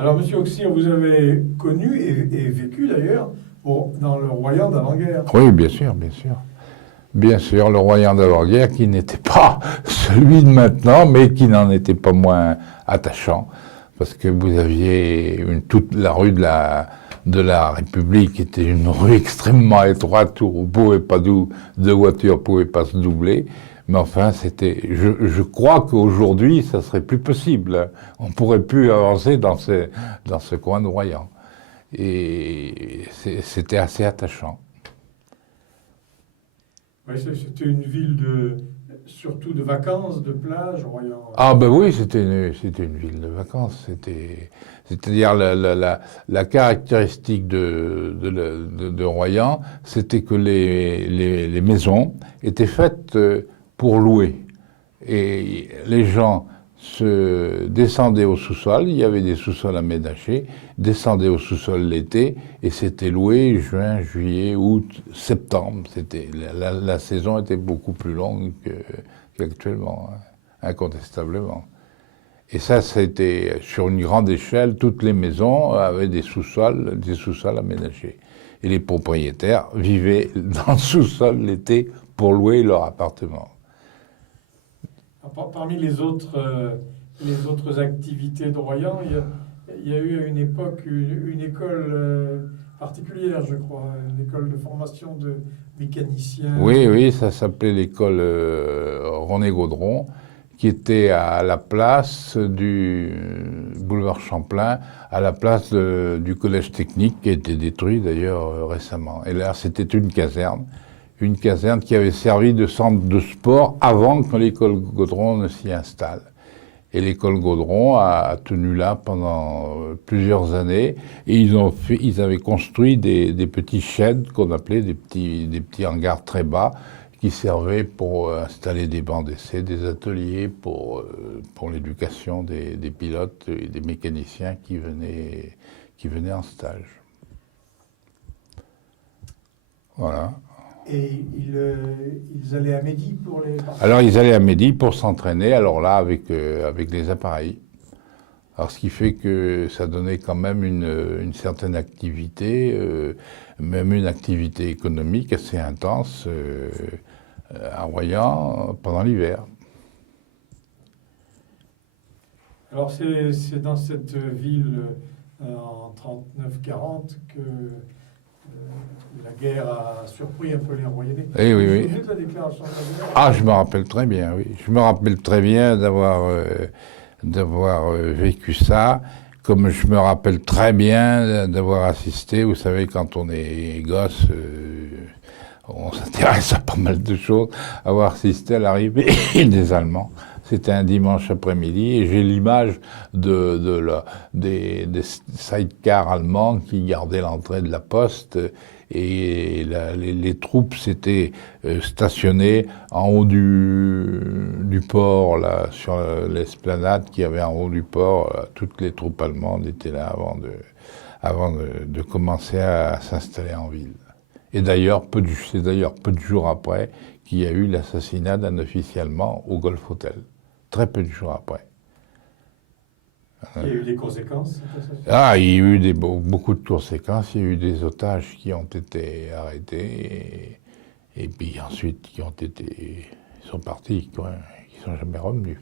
Alors, Monsieur Auxier, vous avez connu et vécu d'ailleurs dans le Royan d'avant-guerre. Oui, bien sûr, bien sûr. Bien sûr, le Royan d'avant-guerre qui n'était pas celui de maintenant, mais qui n'en était pas moins attachant, parce que vous aviez toute la rue de la République était une rue extrêmement étroite où deux voitures ne pouvaient pas se doubler. Mais enfin, je crois qu'aujourd'hui, ça serait plus possible. On pourrait plus avancer dans ce coin de Royan. Et c'était assez attachant. Oui, c'était une ville surtout de vacances, de plage, Royan. Ah ben oui, c'était une ville de vacances. C'est-à-dire la caractéristique de Royan, c'était que les maisons étaient faites pour louer. Et les gens descendaient au sous-sol, il y avait des sous-sols aménagés, descendaient au sous-sol l'été, et c'était loué juin, juillet, août, septembre. La saison était beaucoup plus longue qu'actuellement, hein, incontestablement. Et ça, c'était sur une grande échelle, toutes les maisons avaient des sous-sols aménagés. Et les propriétaires vivaient dans le sous-sol l'été pour louer leur appartement. Parmi les autres activités de Royan, il y a eu à une époque une école particulière, je crois, une école de formation de mécaniciens. Oui, ça s'appelait l'école René Gaudron, qui était à la place du boulevard Champlain, à la place du collège technique, qui a été détruit d'ailleurs récemment. Et là, c'était une caserne qui avait servi de centre de sport avant que l'école Gaudron ne s'y installe. Et l'école Gaudron a tenu là pendant plusieurs années, et ils avaient construit des petits sheds qu'on appelait des petits hangars très bas, qui servaient pour installer des bancs d'essai, des ateliers pour l'éducation des pilotes et des mécaniciens qui venaient en stage. Voilà. Et ils allaient à Mehdi pour les... Alors ils allaient à Mehdi pour s'entraîner, alors là avec des appareils. Alors ce qui fait que ça donnait quand même une certaine activité, même une activité économique assez intense à Royan pendant l'hiver. Alors c'est dans cette ville en 39-40 que la guerre a surpris un peu les Royannais. Eh oui, Vous vous oui. souvenez de la déclaration de la guerre ? Ah, je me rappelle très bien, oui. Je me rappelle très bien d'avoir vécu ça, comme je me rappelle très bien d'avoir assisté. Vous savez, quand on est gosse, on s'intéresse à pas mal de choses, avoir assisté à l'arrivée des Allemands. C'était un dimanche après-midi et j'ai l'image des sidecars allemands qui gardaient l'entrée de la poste et les troupes s'étaient stationnées en haut du port, là, sur l'esplanade qu'il y avait en haut du port. Toutes les troupes allemandes étaient là avant de commencer à s'installer en ville. Et d'ailleurs, c'est d'ailleurs peu de jours après qu'il y a eu l'assassinat d'un officier allemand au Golf Hotel. Très peu de jours après. Il y a eu des conséquences. Ah, il y a eu beaucoup de conséquences. Il y a eu des otages qui ont été arrêtés et puis ensuite ils sont partis, qui ne sont jamais revenus.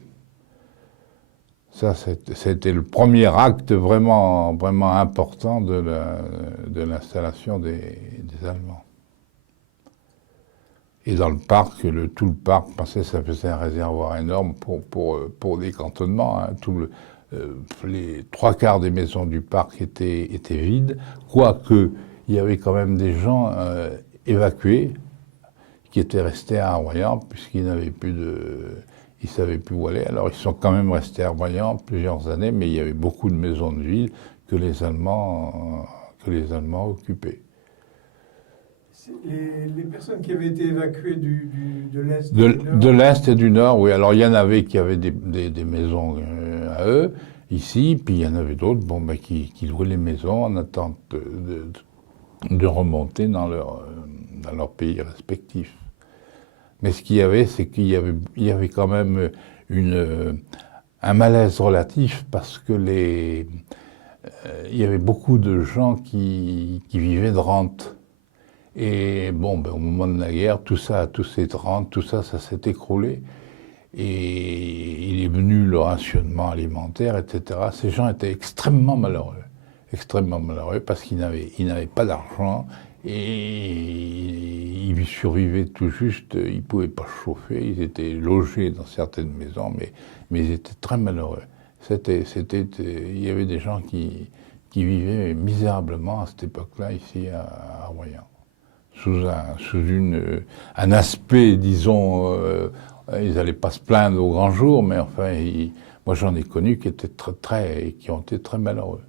Ça, c'était le premier acte vraiment, vraiment important de l'installation des Allemands. Et dans le parc, tout le parc, ça faisait un réservoir énorme pour des cantonnements. Hein. Les trois quarts des maisons du parc étaient vides, quoique il y avait quand même des gens évacués qui étaient restés à Royan puisqu'ils n'avaient plus ils ne savaient plus où aller. Alors ils sont quand même restés à Royan plusieurs années, mais il y avait beaucoup de maisons de ville que les Allemands occupaient. Les personnes qui avaient été évacuées de l'Est de l'Est et du Nord, oui. Alors il y en avait qui avaient des maisons à eux, ici, puis il y en avait d'autres qui louaient les maisons en attente de remonter dans leur pays respectif. Mais ce qu'il y avait, c'est qu'il y avait quand même un malaise relatif parce que il y avait beaucoup de gens qui vivaient de rentes. Et bon, ben, au moment de la guerre, tous ces rentes, tout ça, ça s'est écroulé. Et il est venu le rationnement alimentaire, etc. Ces gens étaient extrêmement malheureux parce qu'ils n'avaient pas d'argent et ils survivaient tout juste, ils ne pouvaient pas chauffer, ils étaient logés dans certaines maisons, mais ils étaient très malheureux. Il y avait des gens qui vivaient misérablement à cette époque-là, ici à Royan, sous un aspect, disons, ils n'allaient pas se plaindre au grand jour, mais enfin, moi j'en ai connu qui étaient qui ont été très malheureux.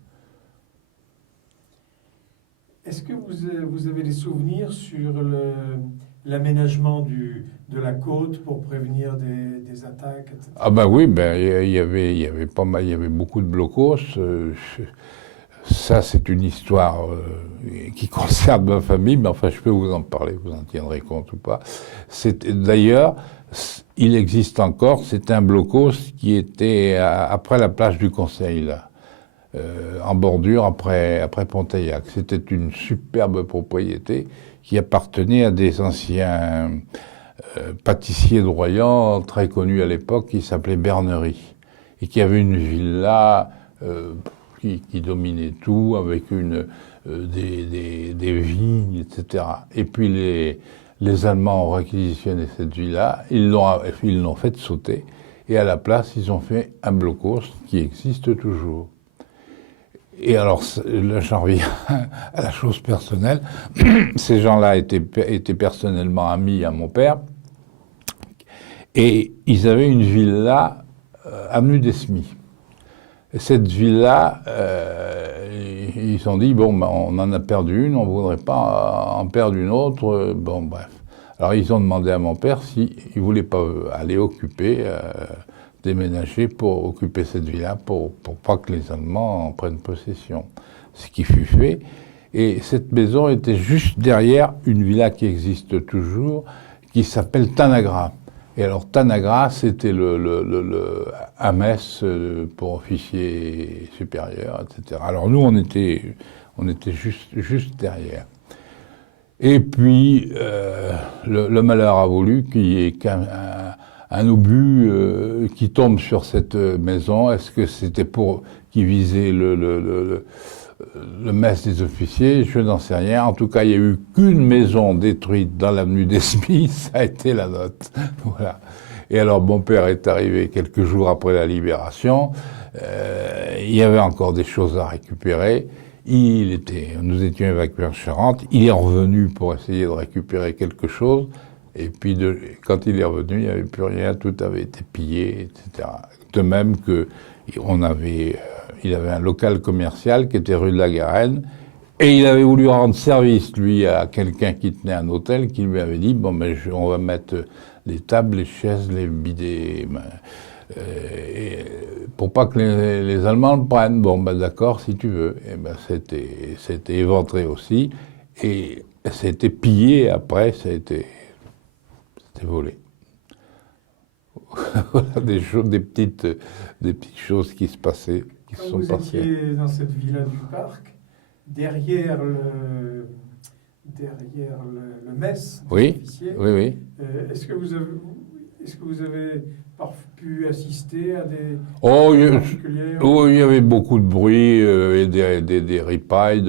Est-ce que vous avez des souvenirs sur l'aménagement de la côte pour prévenir des attaques, etc. Ah ben oui, ben il y avait pas mal, il y avait beaucoup de blocos. Ça, c'est une histoire qui concerne ma famille, mais enfin, je peux vous en parler, vous en tiendrez compte ou pas. D'ailleurs, il existe encore, c'est un blocos qui était après la plage du Conseil, là. En bordure après Ponteillac. C'était une superbe propriété qui appartenait à des anciens pâtissiers de Royan, très connus à l'époque, qui s'appelaient Bernery, et qui avait une villa qui dominait tout, avec des vignes, etc. Et puis les Allemands ont réquisitionné cette villa, ils l'ont fait sauter, et à la place, ils ont fait un blocos qui existe toujours. Et alors, là, j'en reviens à la chose personnelle. Ces gens-là étaient personnellement amis à mon père. Et ils avaient une villa avenue d'Esmy. Et cette villa, ils se sont dit, bon, ben, on en a perdu une, on ne voudrait pas en perdre une autre. Bon, bref. Alors, ils ont demandé à mon père s'il ne voulait pas aller déménager pour occuper cette villa, pour pas que les Allemands en prennent possession. Ce qui fut fait. Et cette maison était juste derrière une villa qui existe toujours, qui s'appelle Tanagra. Et alors Tanagra, c'était un mess pour officiers supérieurs, etc. Alors nous, on était juste derrière. Et puis, le malheur a voulu qu'il y ait un obus qui tombe sur cette maison. Est-ce que c'était pour qui visait le mess des officiers? Je n'en sais rien. En tout cas, il n'y a eu qu'une maison détruite dans l'avenue d'Esmy, ça a été la nôtre. Voilà. Et alors, mon père est arrivé quelques jours après la libération. Il y avait encore des choses à récupérer. Nous étions évacués en Charente. Il est revenu pour essayer de récupérer quelque chose. Et puis, quand il est revenu, il n'y avait plus rien, tout avait été pillé, etc. De même il avait un local commercial qui était rue de la Garenne, et il avait voulu rendre service, lui, à quelqu'un qui tenait un hôtel, qui lui avait dit, bon, mais on va mettre les tables, les chaises, les bidets, pour pas que les Allemands le prennent. Bon, ben d'accord, si tu veux. Et ben c'était éventré aussi, et c'était pillé après, c'était volé. Voilà des petites choses qui se passaient, qui se sont passées. Vous étiez dans cette villa du parc, derrière le mess des officiers. Oui. Est-ce que vous avez pu assister à des particuliers? Oh, il y avait beaucoup de bruit, et des ripailles,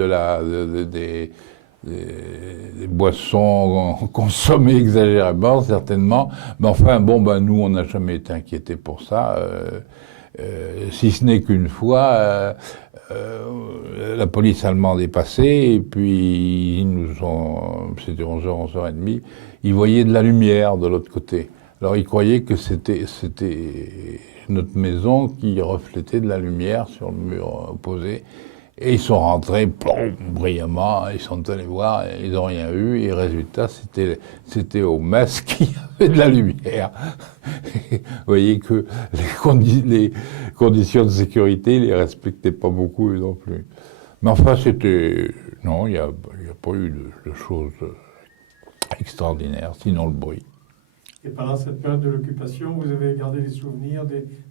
des boissons consommées exagérément, certainement. Mais enfin, bon, ben, nous, on n'a jamais été inquiétés pour ça. Si ce n'est qu'une fois, la police allemande est passée, et puis c'était 11h, 11h30, ils voyaient de la lumière de l'autre côté. Alors ils croyaient que c'était notre maison qui reflétait de la lumière sur le mur opposé. Et ils sont rentrés, brillamment, ils sont allés voir, ils n'ont rien eu, et résultat, c'était au mess qu'il y avait de la lumière. Vous voyez que les conditions de sécurité, ils ne les respectaient pas beaucoup, eux non plus. Mais enfin, non, il n'y a pas eu de choses extraordinaires, sinon le bruit. Et pendant cette période de l'occupation, vous avez gardé des souvenirs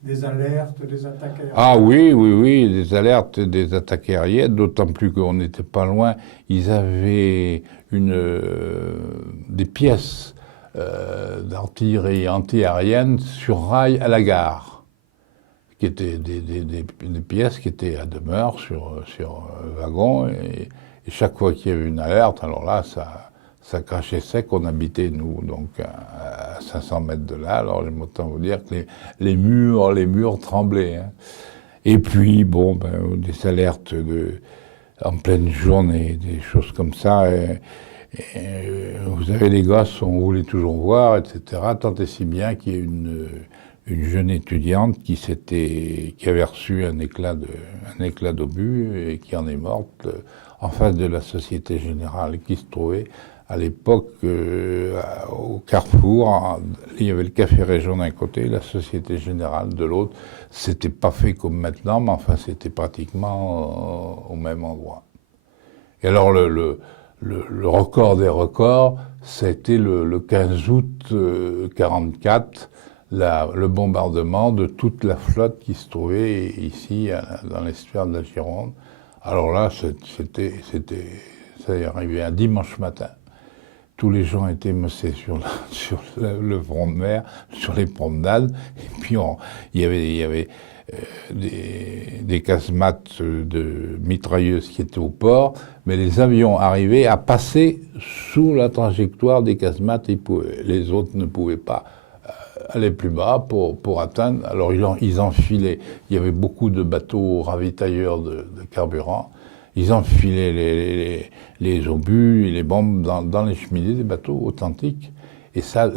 des alertes, des attaques aériennes? Ah oui, oui, oui, des alertes, des attaques aériennes, d'autant plus qu'on n'était pas loin. Ils avaient des pièces d'artillerie anti-aérienne sur rail à la gare, qui étaient des pièces qui étaient à demeure sur wagon. Et chaque fois qu'il y avait une alerte, alors là, ça crachait sec. On habitait, nous, donc à 500 mètres de là. Alors, j'aime autant vous dire que les murs tremblaient. Hein. Et puis, bon, des alertes en pleine journée, des choses comme ça. Vous avez les gosses, on voulait toujours voir, etc. Tant et si bien qu'il y a une jeune étudiante qui avait reçu un éclat d'obus et qui en est morte en face de la Société Générale, qui se trouvait à l'époque au Carrefour. Il y avait le Café Région d'un côté, la Société Générale de l'autre. C'était pas fait comme maintenant, mais enfin c'était pratiquement au même endroit. Et alors le record des records, c'était le 15 août 1944, le bombardement de toute la flotte qui se trouvait ici dans l'estuaire de la Gironde. Alors là, ça est arrivé un dimanche matin. Tous les gens étaient massés sur le front de mer, sur les promenades. Et puis il y avait des casemates de mitrailleuses qui étaient au port, mais les avions arrivaient à passer sous la trajectoire des casemates. Les autres ne pouvaient pas aller plus bas pour atteindre. Alors ils enfilaient. Il y avait beaucoup de bateaux ravitailleurs de carburant. Ils enfilaient les obus et les bombes dans les cheminées des bateaux authentiques. Et ça,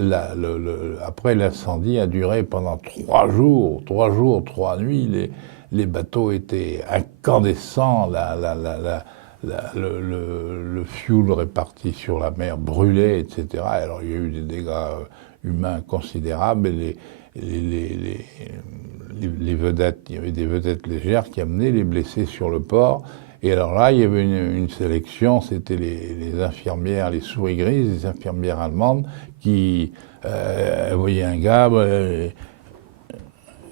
après, l'incendie a duré pendant 3 jours, 3 nuits. Les bateaux étaient incandescents. Le fuel réparti sur la mer brûlait, etc. Alors, il y a eu des dégâts humains considérables. Et les vedettes, il y avait des vedettes légères qui amenaient les blessés sur le port. Et alors là, il y avait une sélection, c'était les infirmières, les souris grises, les infirmières allemandes, qui voyaient un gars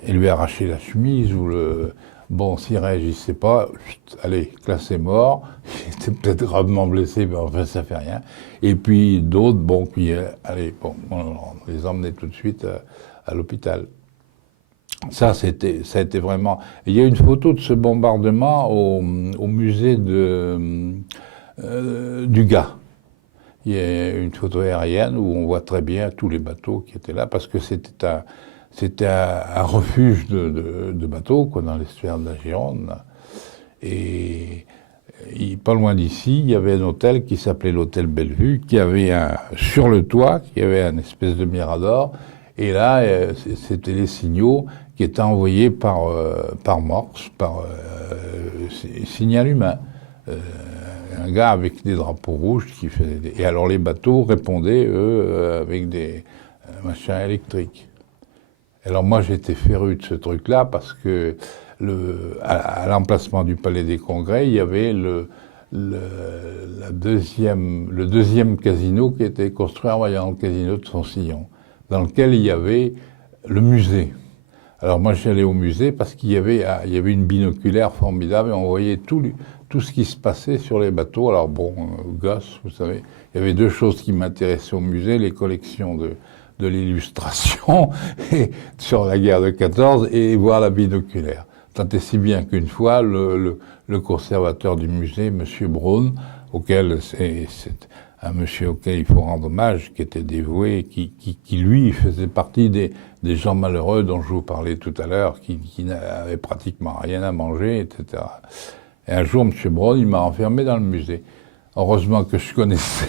et lui arrachaient la chemise, bon, s'il ne réagissait pas, allez, classé mort, il était peut-être gravement blessé, mais enfin, ça fait rien. Et puis d'autres, bon, on les emmenait tout de suite à l'hôpital. Ça a été vraiment... Il y a une photo de ce bombardement au musée du Gard. Il y a une photo aérienne où on voit très bien tous les bateaux qui étaient là, parce que c'était un refuge de bateaux, quoi, dans l'estuaire de la Gironde. Et pas loin d'ici, il y avait un hôtel qui s'appelait l'hôtel Bellevue, qui avait sur le toit, qui avait un espèce de mirador. Et là, c'était les signaux qui étaient envoyés par Morse, par signal humain. Un gars avec des drapeaux rouges qui faisait... Et alors les bateaux répondaient, eux, avec des machins électriques. Alors moi, j'étais féru de ce truc-là parce que à l'emplacement du Palais des Congrès, il y avait le deuxième casino qui était construit en voyant le casino de Foncillon, dans lequel il y avait le musée. Alors moi, j'allais au musée parce qu'il y avait une binoculaire formidable et on voyait tout ce qui se passait sur les bateaux. Alors bon, gosse, vous savez, il y avait 2 choses qui m'intéressaient au musée, les collections de l'illustration et sur la guerre de 14 et voir la binoculaire. Tant et si bien qu'une fois, le conservateur du musée, M. Braun, c'est un monsieur auquel il faut rendre hommage, qui était dévoué, qui lui, faisait partie des gens malheureux dont je vous parlais tout à l'heure, qui n'avaient pratiquement rien à manger, etc. Et un jour, M. Braun, il m'a enfermé dans le musée. Heureusement que je connaissais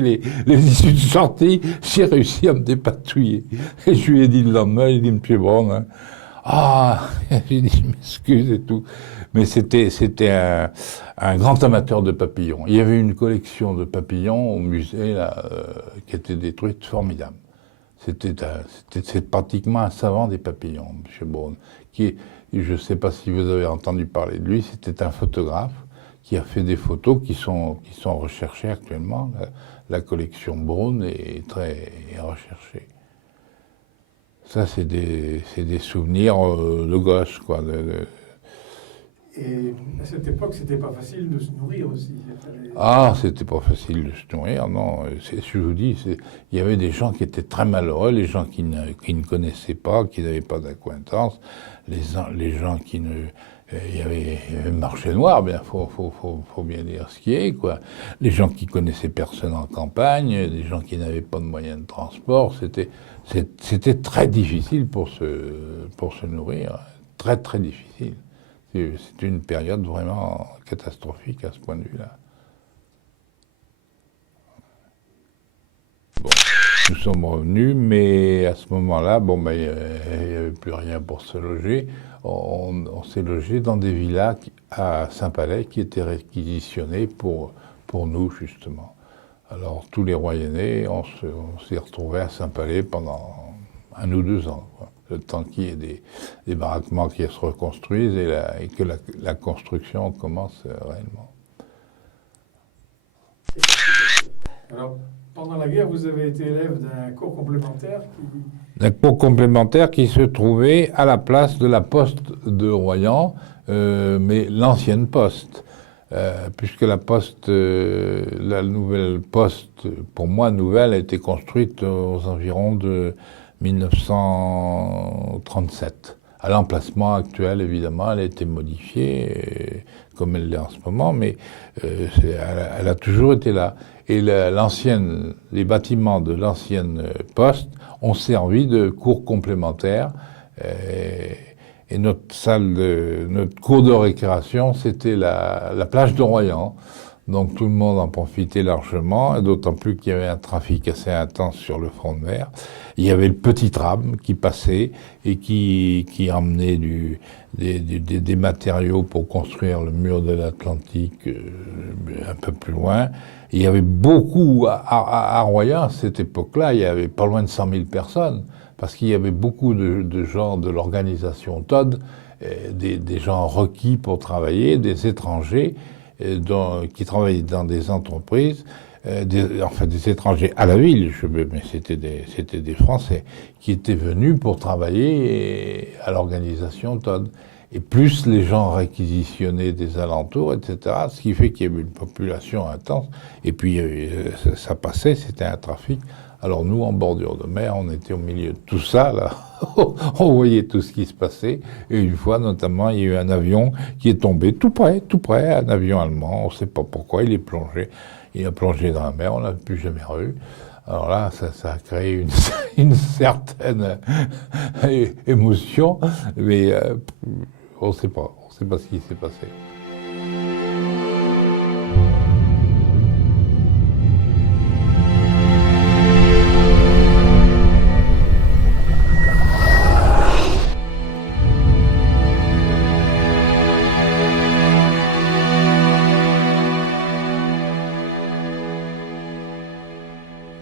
les issues de sortie, j'ai réussi à me dépatouiller. Et je lui ai dit le lendemain, il dit, M. Braun, hein, j'ai dit, je m'excuse et tout. Mais c'était un grand amateur de papillons. Il y avait une collection de papillons au musée là, qui était détruite, formidable. C'est pratiquement un savant des papillons, M. Braun, je ne sais pas si vous avez entendu parler de lui, c'était un photographe qui a fait des photos qui sont recherchées actuellement. La collection Braun est très recherchée. Ça, c'est des souvenirs de gosse, quoi. Et à cette époque, c'était pas facile de se nourrir aussi. Ah, c'était pas facile de se nourrir, non. Je vous dis, il y avait des gens qui étaient très malheureux, les gens qui ne connaissaient pas, qui n'avaient pas d'acquaintance, les gens qui ne... Il y avait le marché noir, bien, faut bien dire ce qui est, quoi. Les gens qui connaissaient personne en campagne, les gens qui n'avaient pas de moyens de transport, c'était très difficile pour se nourrir, très très difficile. C'est une période vraiment catastrophique à ce point de vue-là. Bon, nous sommes revenus, mais à ce moment-là, bon, ben, il n'y avait plus rien pour se loger. On s'est logé dans des villas à Saint-Palais qui étaient réquisitionnées pour nous, justement. Alors, tous les Royannais, on s'est retrouvés à Saint-Palais pendant 1 ou 2 ans, quoi. Le temps qu'il y ait des baraquements qui se reconstruisent et que la construction commence réellement. Alors, pendant la guerre, vous avez été élève d'un cours complémentaire D'un cours complémentaire qui se trouvait à la place de la poste de Royan, mais l'ancienne poste. Puisque la poste, la nouvelle poste, pour moi nouvelle, a été construite aux environs de 1937. À l'emplacement actuel, évidemment, elle a été modifiée, comme elle l'est en ce moment, mais elle a toujours été là. Et les bâtiments de l'ancienne poste ont servi de cours complémentaires. Et notre cours de récréation, c'était la plage de Royan. Donc tout le monde en profitait largement, et d'autant plus qu'il y avait un trafic assez intense sur le front de mer. Il y avait le petit tram qui passait et qui emmenait des matériaux pour construire le mur de l'Atlantique un peu plus loin. Il y avait beaucoup, à Royan, à cette époque-là, il y avait pas loin de 100 000 personnes, parce qu'il y avait beaucoup de gens de l'organisation Todd, des gens requis pour travailler, des étrangers, qui travaillaient dans des entreprises, des étrangers à la ville, mais c'était des Français, qui étaient venus pour travailler à l'organisation Todd. Et plus les gens réquisitionnaient des alentours, etc., ce qui fait qu'il y avait une population intense, et puis ça passait, c'était un trafic. Alors nous, en bordure de mer, on était au milieu de tout ça, là. On voyait tout ce qui se passait. Et une fois, notamment, il y a eu un avion qui est tombé tout près, un avion allemand. On ne sait pas pourquoi, il a plongé dans la mer, on ne l'a plus jamais revu. Alors là, ça a créé une certaine émotion, mais on ne sait pas ce qui s'est passé.